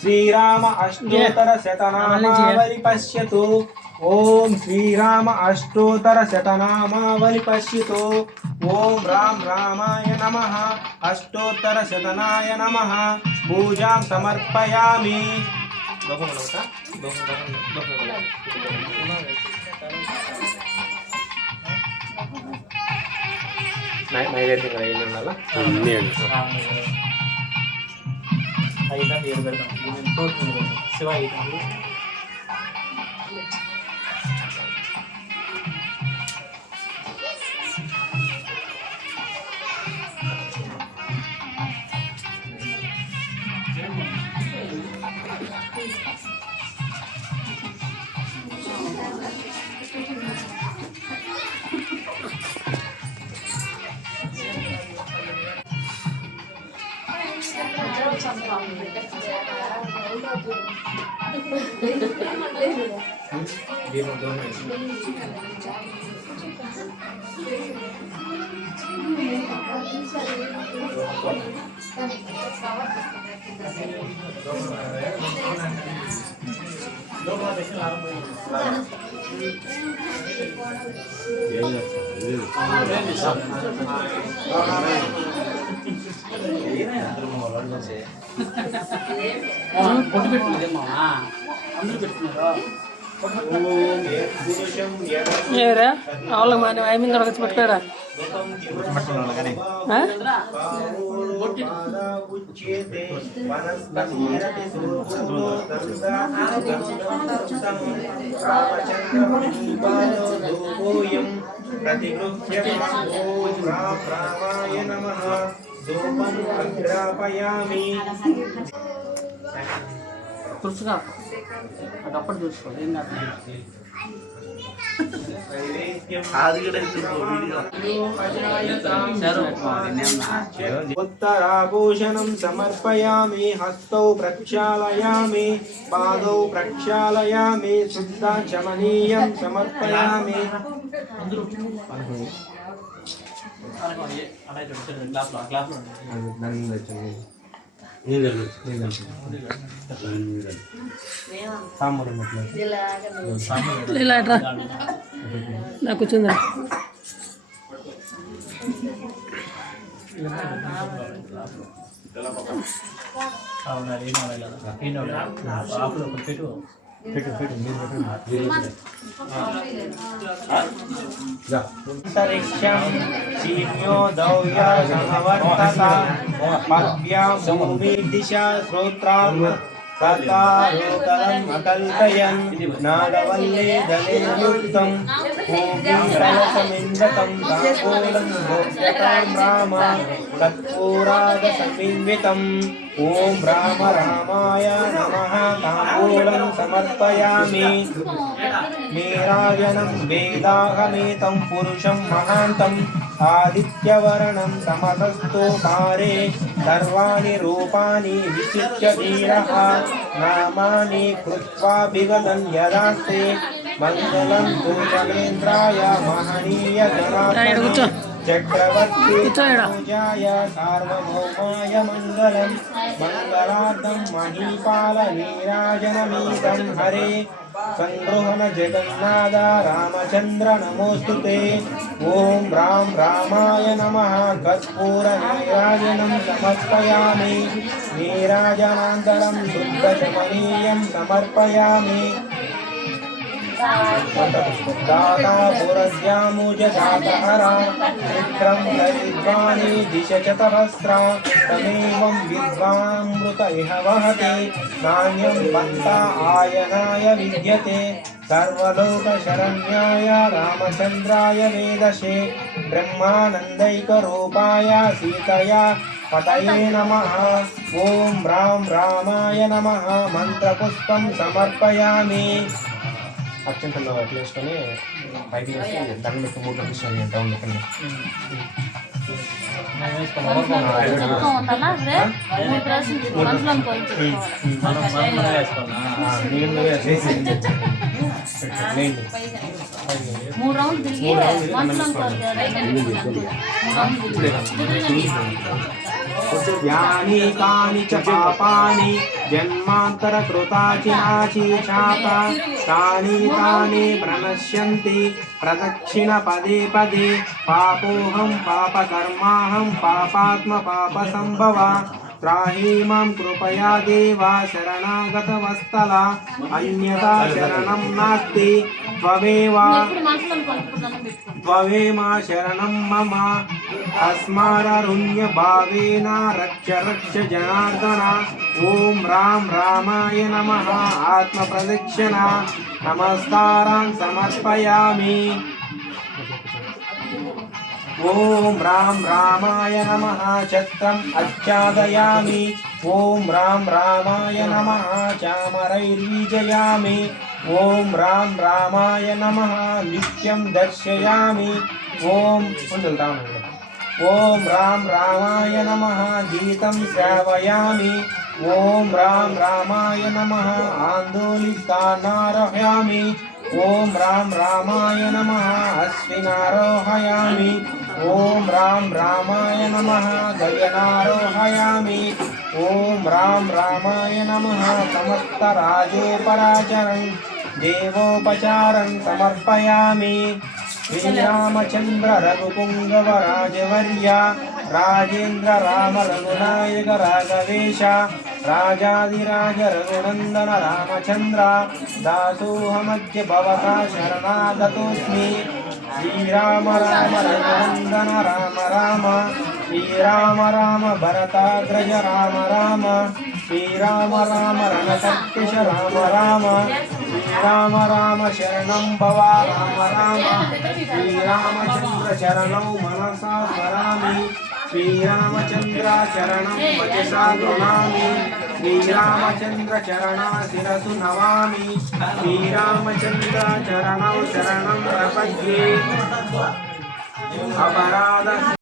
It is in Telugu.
శ్రీరామ అష్టోత్తర శతనామావళి పశ్యతు. ఓం శ్రీరామ అష్టోత్తర శతనామావళి పశ్యతు. ఓం రామ రామాయ నమః అష్టోత్తర శతనాయ నమః. పూజాం సమర్పయామి. నైవేద్యం కూడా ఏమి ఉండాలా? శివ పొట్టు పెట్టుకున్నారేమో అందరూ పెట్టుకున్నారు. ఏరా వాళ్ళకి మన ఐమింగ్ వచ్చి పట్టుకోరా తులసిగా అదప్పుడు చూసుకోవాలి. ఏం కాదు. ఉత్తరాభూషణం సమర్పయామి. హస్తౌ ప్రక్షాళయామి. పాదౌ ప్రక్షాళయామి. శుద్ధాచమనీయం సమర్పయామి. నాకు కూర్చుందా దిశా శ్రోత్రాం సతారోతరం అకల్పయన్ నాగవల్లే దళేయుక్తం భూమికలసమిందతం తాంబూలం భోజ్యతాం రామ తత్పూరాగ సమన్వితం. ఓం రామ రామాయ నమః. తాంబూలం సమర్పయామి. నీరాజనం వేదాహమేతం పురుషం మహాంతం ఆదిత్యవర్ణం తమసస్థో పారే సర్వాణి రూపాణి విచిత్య ధీరః నామాని కృత్వా విగతం యదాస్తే మంగళం భూషణేంద్రాయ మహనీయ జనార్దనే చక్రవర్తి పూజాయ సార్వభౌమాయ మంగళం. మంగళార్థం మహీపాల నీరాజనమీదం హరే సంగృహణ జగన్నాథ రామచంద్ర నమోస్తుతే. ఓం రామ రామాయ నమః. కర్పూర నీరాజనం సమర్పయామి. నీరాజనాంతరం శుద్ధశమనీయం సమర్పయామి. దాతాపురస్యాముజాతహరా చిత్రం దరిద్వాని దిశ చతహస్రా తమేవం విద్వామృత ఇహ వహతి నాణ్యం పంత ఆయనాయ విద్యతే. సర్వలోక శరణ్యాయ రామచంద్రాయ వేదశే బ్రహ్మానందైక రూపాయ సీతయా పతయే నమః. ఓం రామ రామాయ నమః. మంత్రపుష్పం సమర్పయామి. అత్యంతలో వేసుకొని పైకి వేసి దండం పెట్టి 3 నిమిషాలు డౌన్ పెట్టండి. यानि कानि च पापानि जन्मान्तरकृताचिनाशीशाता तानि प्रणश्यन्ति प्रदक्षिण पदे पदे पापोऽहं पापकर्माहं पापात्म पापसम्भवा त्राहि मां कृपया देवा शरणागतवत्सला अन्यथा शरणं नास्ति त्वमेव शरणं मम अस्माररुण्यभावेन रक्ष रक्ष जनार्दन ॐ राम रामाय नमः आत्मप्रदक्षिणा नमस्कारान् समर्पयामि ॐ राम रामाय नमः छत्रम् आच्छादयामि ॐ राम रामाय नमः चामरैर्वीजयामि ॐ राम रामाय नमः नित्यं दर्शयामि ॐ राम रामाय नमः गीतं श्रावयामि ॐ राम रामाय नमः आन्दोलितानारोहयामि ॐ राम रामाय नमः अश्विनारोहयामि ॐ राम रामाय नमः गगनारोहयामि ॐ राम रामाय नमः समस्तराजोपराचरं देवोपचारं समर्पयामि श्रीरामचन्द्र रघुपुङ्गव राजवर्य राजेन्द्र राम रघुनायक राघवेश राजाधिराज रघुनन्दन रामचन्द्र दासोऽहमद्य भवता शरणागतोऽस्मि श्रीराम राम रघुनन्दन राम राम श्रीराम राम भरताग्रज राम राम श्रीराम राम रणकर्कश राम राम श्रीराम राम शरणं भवा राम राम श्रीरामचन्द्र शरणौ मनसा स्मरामि श्रीरामचन्द्र शरणं वचसा गृह्णामि श्रीरामचन्द्र चरणा शिरसु नमामि श्रीरामचन्द्र चरणौ शरणं प्रपद्ये अपराधस्य